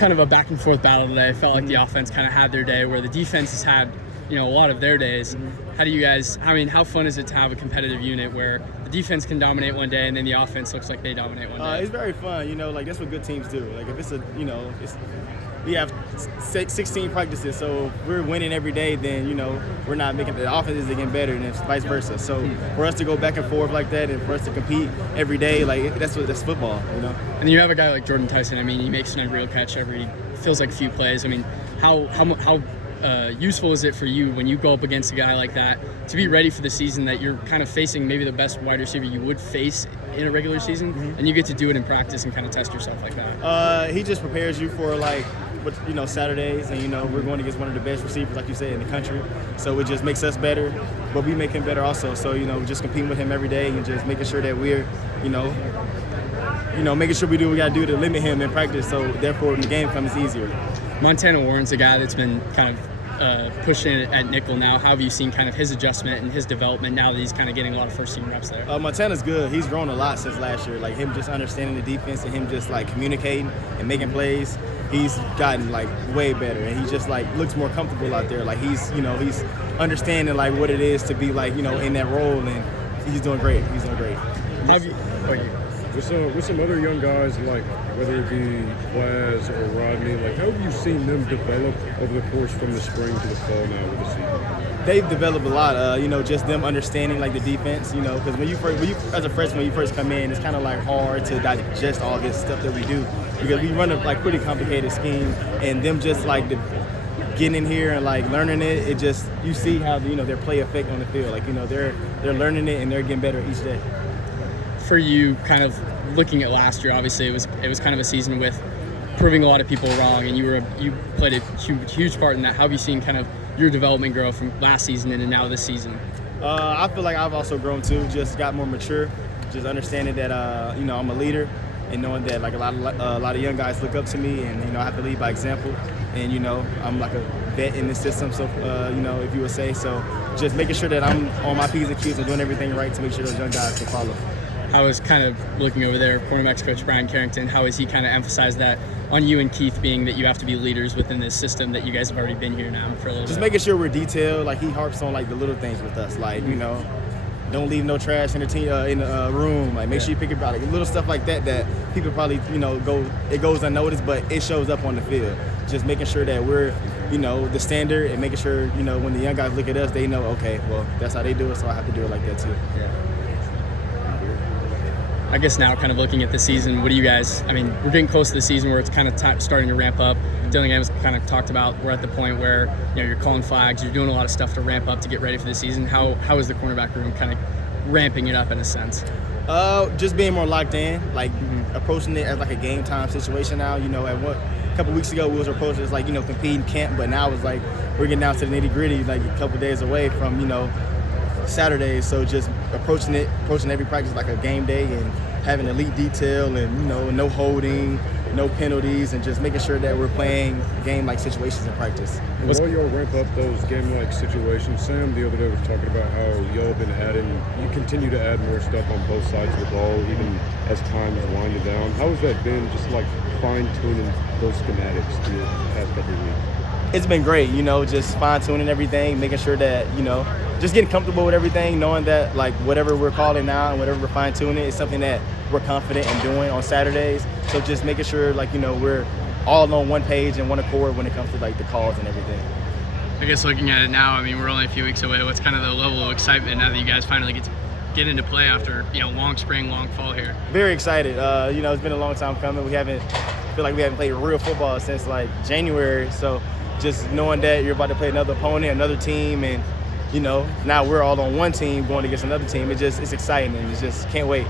kind of a back and forth battle today. I felt like the offense kind of had their day where the defense has had, a lot of their days. How do you guys, how fun is it to have a competitive unit where the defense can dominate one day and then the offense looks like they dominate one day? It's very fun, like that's what good teams do. Like if it's we have 16 practices, so if we're winning every day, then, we're not making the offense is getting better, and it's vice versa. So for us to go back and forth like that and for us to compete every day, like that's football, And you have a guy like Jordan Tyson. He makes an real catch feels like a few plays. How useful is it for you when you go up against a guy like that to be ready for the season that you're kind of facing maybe the best wide receiver you would face in a regular season, and you get to do it in practice and kind of test yourself like that? He just prepares you for Saturdays, and we're going against one of the best receivers, like you said, in the country. So it just makes us better, but we make him better also. So just competing with him every day and just making sure that we're making sure we do what we got to do to limit him in practice. So therefore, when the game comes, it's easier. Montana Warren's a guy that's been kind of pushing it at nickel now. How have you seen kind of his adjustment and his development now that he's kind of getting a lot of first-team reps there? Montana's good. He's grown a lot since last year. Like him just understanding the defense and him just like communicating and making plays. He's gotten like way better, and he just like looks more comfortable out there. Like he's he's understanding like what it is to be like in that role, and he's doing great. He's doing great. With some other young guys, like whether it be Plaz or Rodney, like how have you seen them develop over the course from the spring to the fall now with the season? They've developed a lot, just them understanding like the defense, because when you as a freshman, when you first come in, it's kind of like hard to digest all this stuff that we do, because we run a like pretty complicated scheme, and them just like getting in here and like learning it, it just, you see how their play effect on the field, like they're learning it and they're getting better each day. For you, kind of looking at last year, obviously it was kind of a season with proving a lot of people wrong, and you played a huge part in that. How have you seen kind of your development grow from last season and now this season? I feel like I've also grown too, just got more mature, just understanding that I'm a leader, and knowing that like a lot of young guys look up to me, and I have to lead by example, and I'm like a vet in this system, so if you would say so, just making sure that I'm on my P's and Q's and doing everything right to make sure those young guys can follow. How is kind of looking over there, cornerbacks coach Brian Carrington, how has he kind of emphasized that on you and Keith, being that you have to be leaders within this system that you guys have already been here now for a little bit? Just making sure we're detailed. Like he harps on like the little things with us, like don't leave no trash in the room. Like make sure you pick about it, little stuff like that that people probably it goes unnoticed, but it shows up on the field. Just making sure that we're the standard, and making sure when the young guys look at us, they know, okay, well that's how they do it, so I have to do it like that too. Yeah. I guess now kind of looking at the season, what do you guys, we're getting close to the season where it's kind of starting to ramp up. Dylan Adams kind of talked about we're at the point where you're calling flags, you're doing a lot of stuff to ramp up to get ready for the season. How is the cornerback room kind of ramping it up in a sense? Just being more locked in, like approaching it as like a game time situation now. A couple weeks ago we was approaching it as like competing camp, but now it's like we're getting down to the nitty gritty, like a couple days away from Saturdays, so just approaching every practice like a game day, and having elite detail, and no holding, no penalties, and just making sure that we're playing game-like situations in practice. And while y'all ramp up those game-like situations, Sam the other day was talking about how y'all have been you continue to add more stuff on both sides of the ball, even as time is winding down. How has that been, just like fine-tuning those schematics through the past couple of weeks? It's been great, just fine-tuning everything, making sure that, just getting comfortable with everything, knowing that, like, whatever we're calling now and whatever we're fine-tuning is something that we're confident in doing on Saturdays. So just making sure, like, we're all on one page and one accord when it comes to, like, the calls and everything. I guess looking at it now, we're only a few weeks away. What's kind of the level of excitement now that you guys finally get into play after, long spring, long fall here? Very excited. It's been a long time coming. I feel like we haven't played real football since, like, January. So just knowing that you're about to play another opponent, another team, and now we're all on one team going against another team. It's exciting, and it's just can't wait.